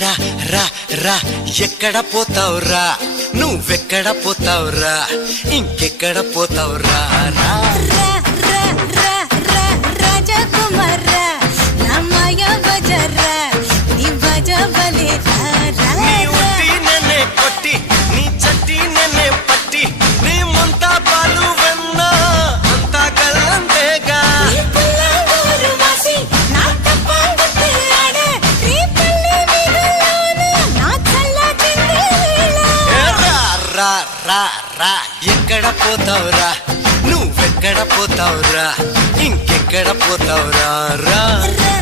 రా రా రా ఎక్కడ పోతావురా నువ్వెక్కడ పోతావురా ఇంకెక్కడ పోతావురా రా రా రా రా రా రాజకుమార నా మాయా బజారా నీ బజా బలే రా నీ ఉట్టి నన్నే కొట్టి నీ చట్టి నన్నే పట్టి నీ ముంతా పాలు వెన్న అంతా గల్లంతేగా ఈ పుల్ల ఊరు వాసి నా తప్పంటే ఆడే ఈ పల్లె వీధుల్లోన నా చల్ల చిందేలా రా రా రా రా ఎక్కడ పోతావురా నువ్వెక్కడ పోతావురా ఇంకెక్కడ పోతావురా రా రా